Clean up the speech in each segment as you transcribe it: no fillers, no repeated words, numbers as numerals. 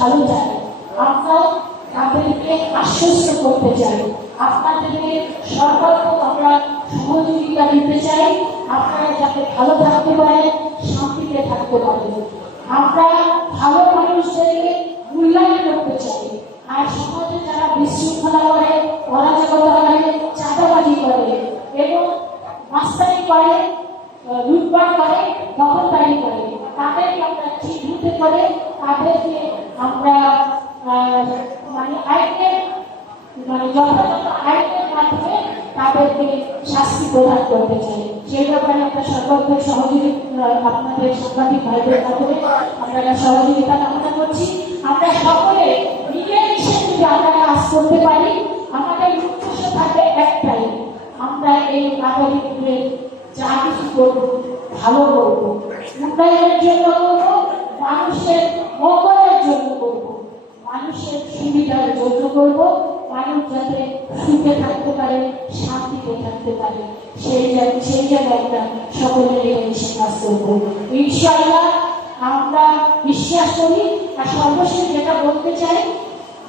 ভালো চায়, আমরাও তাদেরকে আশ্বস্ত করতে চাই, আপনাদেরকে সর্বাত্মক আমরা সহযোগিতা দিতে চাই, আপনারা যাতে ভালো থাকতে পারেন, শান্তিতে থাকতে পারেন। আমরা ভালো মানুষদেরকে মূল্যায়ন করতে চাই। আর সমাজে যারা বিশৃঙ্খলা করে, অরাজকতা করে, চাঁদাবাজি করে এবং মাস্তানি করে, লুটপাট করে, দখলদারি করে, তাদেরকে আমরা চিহ্নিত করে তাদেরকে আমরা যথাযথ আইনের মাধ্যমে তাদেরকে শাস্তি প্রদান করতে চাই। সেই ব্যাপারে আমরা সর্বাত্মক সহযোগিতা আপনাদের সাংবাদিক ভাইদের মাধ্যমে আপনারা সহযোগিতা কামনা করছি। আমরা সকলে মিলেমিশে যদি আমরা কাজ করতে পারি, আমাদের উদ্দেশ্য থাকে একটাই, আমরা এই নাগরিকদের যা কিছু করবো ভালো করবো, উন্নয়নের জন্য করবো, মানুষের মঙ্গলের জন্য করবো, মানুষের সুবিধার জন্য করবো, মানুষ যাতে সুখে থাকতে পারে, শান্তিতে থাকতে পারে, সেই জায়গায় আমরা সকলে মিলেমিশে কাজ করবো ইনশাআল্লাহ। আমরা বিশ্বাস করি। আর সর্বশেষ যেটা বলতে চাই,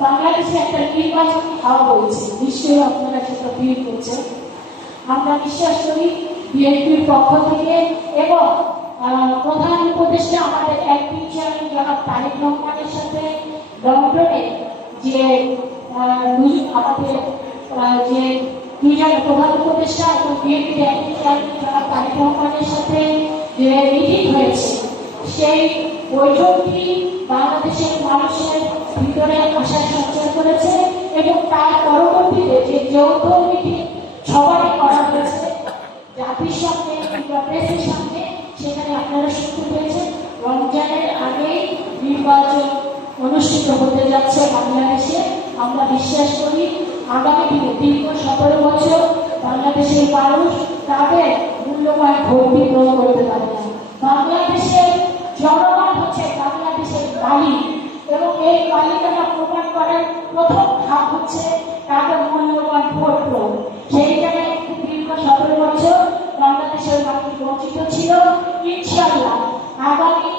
বাংলাদেশে একটা নির্বাচন হওয়া হয়েছে, নিশ্চয়ই আপনারা সেটা ফিল করছেন। আমরা বিশ্বাস করি বিএনপির পক্ষ থেকে এবং প্রধান উপদেষ্টা আমাদের অ্যাক্টিং চেয়ারম্যান জনাব তারেক রহমানের সাথে লন্ডনে যে আমাদের যে দুইজন প্রধান উপদেষ্টা এবং বিএনপির অ্যাক্টিং চেয়ারম্যান জনাব তারেক রহমানের সাথে যে মিটিং হয়েছে, সেই বৈঠকটি বাংলাদেশের মানুষের ভিতরে আশা সঞ্চার করেছে এবং তার পরবর্তীতে যে যৌথ মিটিং সবারই করা হয়েছে জাতির সামনে কিংবা প্রেসের সামনে, সেখানে আপনারা শুনতে পেয়েছেন রমজানের আগে নির্বাচন অনুষ্ঠিত হতে যাচ্ছে বাংলাদেশে। আমরা বিশ্বাস করি আগামী দিনে দীর্ঘ 17 বছর বাংলাদেশের মানুষ তাদের মূল্যবান ভোট গ্রহণ করতে পারে না। বাংলাদেশের জনগণ হচ্ছে বাংলাদেশের মালিক এবং এই মালিকানা প্রমাণ করার প্রথম ধাপ হচ্ছে তাদের মূল্যবান ভোট গ্রহণ। সেই জায়গায় দীর্ঘ 17 বছর বাংলাদেশের মানুষ বঞ্চিত ছিল। ইনশাআল্লাহ আগামী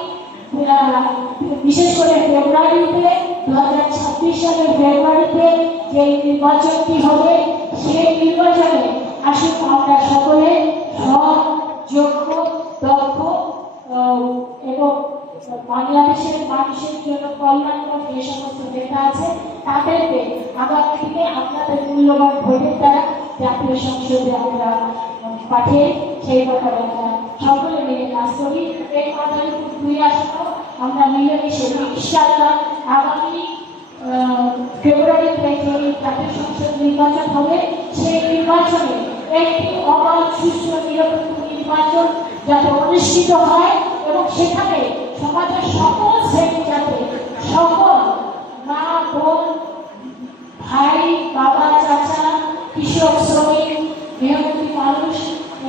বিশেষ করে ফেব্রুয়ারিতে 2026 সালের ফেব্রুয়ারিতে যে নির্বাচনটি হবে, সেই নির্বাচনে আসুন আমরা সকলে সৎ, যোগ্য, দক্ষ এবং বাংলাদেশের মানুষের জন্য কল্যাণকর যে সমস্ত নেতা আছে তাদেরকে আগামী দিনে আপনাদের মূল্যবান ভোটের দ্বারা জাতীয় সংসদে আমরা পাঠিয়ে সেই ব্যাপারে আমরা সকলে মিলে কাজ করি। এই মাদারীপুর 2 আসনে আমরা মিলেমিশে ইনশাআল্লাহ আগামী ফেব্রুয়ারিতে যে জাতীয় সংসদ নির্বাচন হবে, সেই নির্বাচনে একটি অবাধ, সুষ্ঠু, নিরপেক্ষ নির্বাচন যাতে অনুষ্ঠিত হয় এবং সেখানে সমাজের সকল শ্রেণী যাতে, সকল মা, বোন, ভাই, বাবা, চাচা, কৃষক, শ্রমিক, মেহনতি মানুষ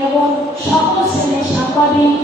এবং সকল শ্রেণীর সাংবাদিক